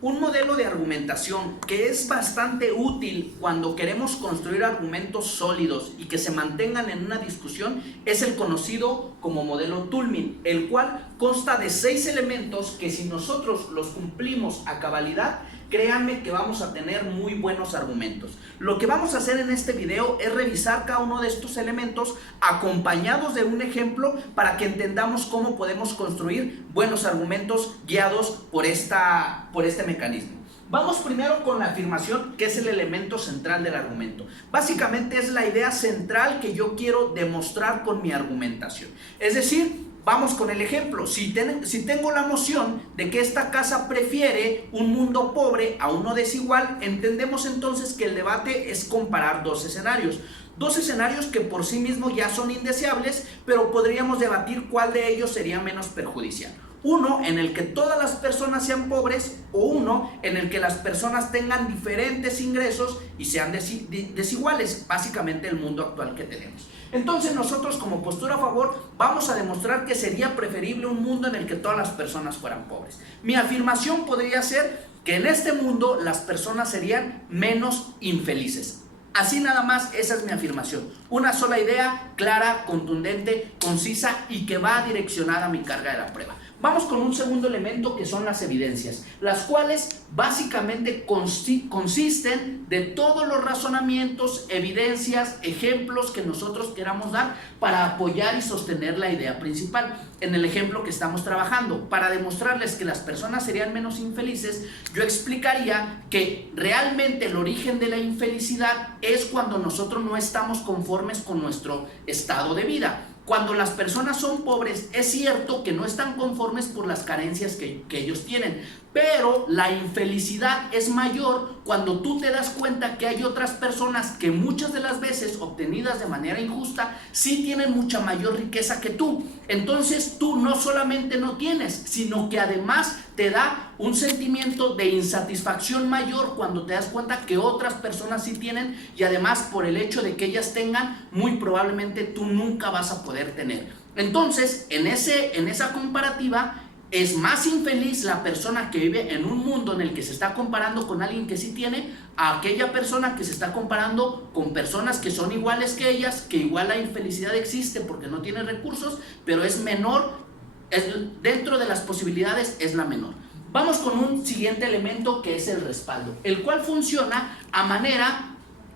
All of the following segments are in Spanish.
Un modelo de argumentación que es bastante útil cuando queremos construir argumentos sólidos y que se mantengan en una discusión es el conocido como modelo Toulmin, el cual consta de 6 elementos que si nosotros los cumplimos a cabalidad, créanme que vamos a tener muy buenos argumentos. Lo que vamos a hacer en este video es revisar cada uno de estos elementos acompañados de un ejemplo para que entendamos cómo podemos construir buenos argumentos guiados por este mecanismo. Vamos primero con la afirmación, que es el elemento central del argumento. Básicamente es la idea central que yo quiero demostrar con mi argumentación. Es decir, vamos con el ejemplo. Si tengo la noción de que esta casa prefiere un mundo pobre a uno desigual, entendemos entonces que el debate es comparar dos escenarios. Dos escenarios que por sí mismos ya son indeseables, pero podríamos debatir cuál de ellos sería menos perjudicial. Uno en el que todas las personas sean pobres o uno en el que las personas tengan diferentes ingresos y sean desiguales, básicamente el mundo actual que tenemos. Entonces nosotros como postura a favor vamos a demostrar que sería preferible un mundo en el que todas las personas fueran pobres. Mi afirmación podría ser que en este mundo las personas serían menos infelices. Así nada más, esa es mi afirmación. Una sola idea, clara, contundente, concisa y que va direccionada a mi carga de la prueba. Vamos con un segundo elemento que son las evidencias, las cuales básicamente consisten de todos los razonamientos, evidencias, ejemplos que nosotros queramos dar para apoyar y sostener la idea principal. En el ejemplo que estamos trabajando, para demostrarles que las personas serían menos infelices, yo explicaría que realmente el origen de la infelicidad es cuando nosotros no estamos conformes con nuestro estado de vida. Cuando las personas son pobres, es cierto que no están conformes por las carencias que ellos tienen, pero la infelicidad es mayor cuando tú te das cuenta que hay otras personas que muchas de las veces, obtenidas de manera injusta, sí tienen mucha mayor riqueza que tú. Entonces tú no solamente no tienes, sino que además te da un sentimiento de insatisfacción mayor cuando te das cuenta que otras personas sí tienen, y además por el hecho de que ellas tengan, muy probablemente tú nunca vas a poder tener. Entonces en esa comparativa es más infeliz la persona que vive en un mundo en el que se está comparando con alguien que sí tiene, a aquella persona que se está comparando con personas que son iguales que ellas, que igual la infelicidad existe porque no tiene recursos, pero es menor, dentro de las posibilidades es la menor. Vamos con un siguiente elemento que es el respaldo, el cual funciona a manera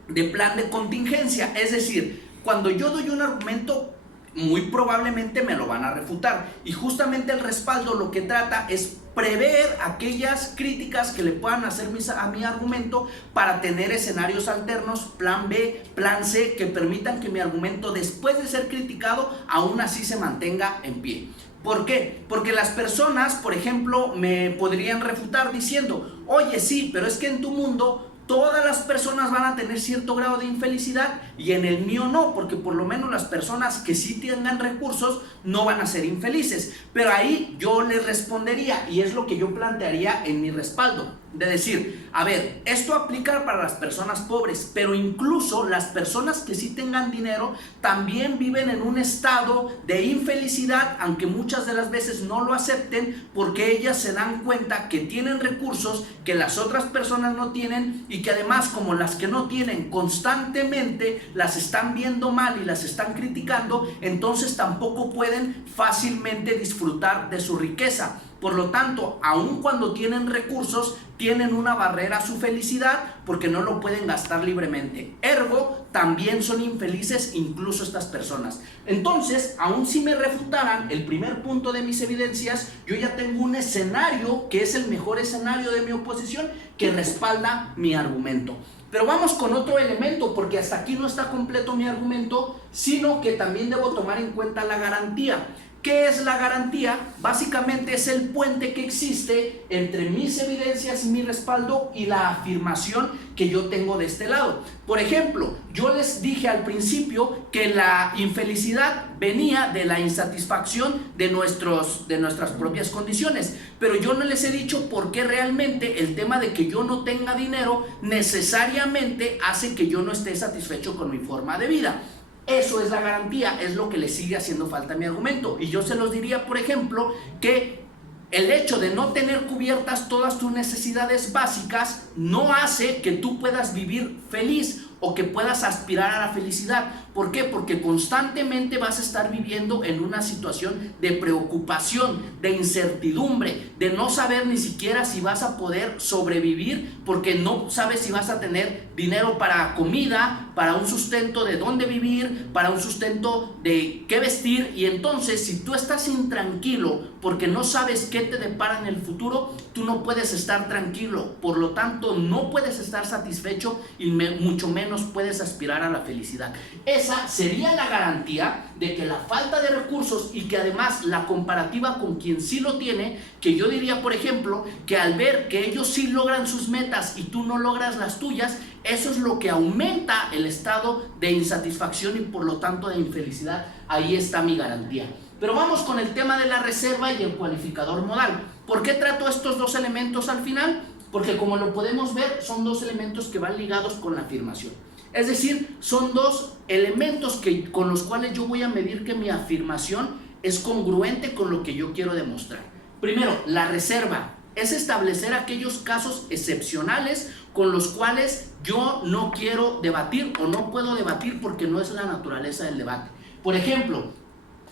de plan de contingencia. Es decir, cuando yo doy un argumento, muy probablemente me lo van a refutar, y justamente el respaldo lo que trata es prever aquellas críticas que le puedan hacer a mi argumento para tener escenarios alternos, plan B, plan C, que permitan que mi argumento, después de ser criticado, aún así se mantenga en pie. ¿Por qué? Porque las personas, por ejemplo, me podrían refutar diciendo: oye, sí, pero es que en tu mundo todas las personas van a tener cierto grado de infelicidad y en el mío no, porque por lo menos las personas que sí tengan recursos no van a ser infelices. Pero ahí yo les respondería, y es lo que yo plantearía en mi respaldo, de decir: a ver, esto aplica para las personas pobres, pero incluso las personas que sí tengan dinero también viven en un estado de infelicidad, aunque muchas de las veces no lo acepten, porque ellas se dan cuenta que tienen recursos que las otras personas no tienen, y que además, como las que no tienen constantemente las están viendo mal y las están criticando, entonces tampoco pueden fácilmente disfrutar de su riqueza. Por lo tanto, aun cuando tienen recursos, tienen una barrera a su felicidad porque no lo pueden gastar libremente. Ergo, también son infelices incluso estas personas. Entonces, aun si me refutaran el primer punto de mis evidencias, yo ya tengo un escenario que es el mejor escenario de mi oposición, que respalda mi argumento. Pero vamos con otro elemento, porque hasta aquí no está completo mi argumento, sino que también debo tomar en cuenta la garantía. ¿Qué es la garantía? Básicamente es el puente que existe entre mis evidencias y mi respaldo y la afirmación que yo tengo de este lado. Por ejemplo, yo les dije al principio que la infelicidad venía de la insatisfacción de nuestras propias condiciones, pero yo no les he dicho por qué realmente el tema de que yo no tenga dinero necesariamente hace que yo no esté satisfecho con mi forma de vida. Eso es la garantía, es lo que le sigue haciendo falta a mi argumento. Y yo se los diría, por ejemplo, que el hecho de no tener cubiertas todas tus necesidades básicas no hace que tú puedas vivir feliz o que puedas aspirar a la felicidad. ¿Por qué? Porque constantemente vas a estar viviendo en una situación de preocupación, de incertidumbre, de no saber ni siquiera si vas a poder sobrevivir, porque no sabes si vas a tener dinero para comida, para un sustento de dónde vivir, para un sustento de qué vestir. Y entonces, si tú estás intranquilo porque no sabes qué te depara en el futuro, tú no puedes estar tranquilo. Por lo tanto, no puedes estar satisfecho y mucho menos puedes aspirar a la felicidad. Esa sería la garantía de que la falta de recursos y que además la comparativa con quien sí lo tiene, que yo diría, por ejemplo, que al ver que ellos sí logran sus metas y tú no logras las tuyas, eso es lo que aumenta el estado de insatisfacción y por lo tanto de infelicidad. Ahí está mi garantía. Pero vamos con el tema de la reserva y el cualificador modal. ¿Por qué trato estos dos elementos al final? Porque como lo podemos ver, son dos elementos que van ligados con la afirmación. Es decir, son dos elementos con los cuales yo voy a medir que mi afirmación es congruente con lo que yo quiero demostrar. Primero, la reserva es establecer aquellos casos excepcionales con los cuales yo no quiero debatir o no puedo debatir porque no es la naturaleza del debate. Por ejemplo,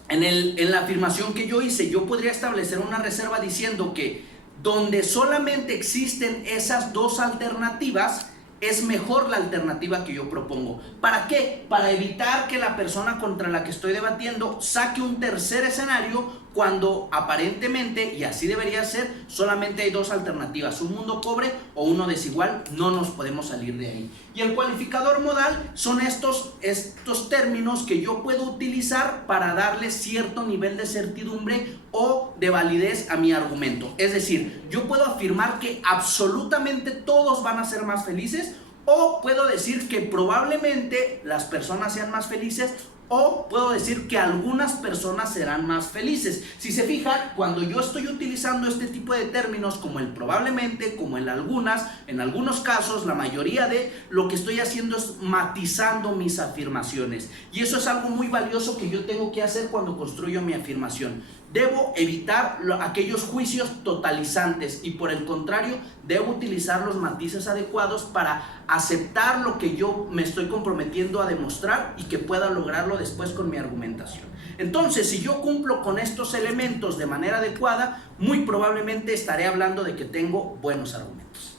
en la afirmación que yo hice, yo podría establecer una reserva diciendo que donde solamente existen esas dos alternativas, es mejor la alternativa que yo propongo. ¿Para qué? Para evitar que la persona contra la que estoy debatiendo saque un tercer escenario cuando aparentemente, y así debería ser, solamente hay dos alternativas, un mundo pobre o uno desigual. No nos podemos salir de ahí. Y el cualificador modal son estos términos que yo puedo utilizar para darle cierto nivel de certidumbre o de validez a mi argumento. Es decir, yo puedo afirmar que absolutamente todos van a ser más felices, o puedo decir que probablemente las personas sean más felices, o puedo decir que algunas personas serán más felices. Si se fijan, cuando yo estoy utilizando este tipo de términos como el probablemente, como el algunas, en algunos casos, la mayoría de lo que estoy haciendo es matizando mis afirmaciones. Y eso es algo muy valioso que yo tengo que hacer cuando construyo mi afirmación. Debo evitar aquellos juicios totalizantes y por el contrario, debo utilizar los matices adecuados para aceptar lo que yo me estoy comprometiendo a demostrar y que pueda lograrlo después con mi argumentación. Entonces, si yo cumplo con estos elementos de manera adecuada, muy probablemente estaré hablando de que tengo buenos argumentos.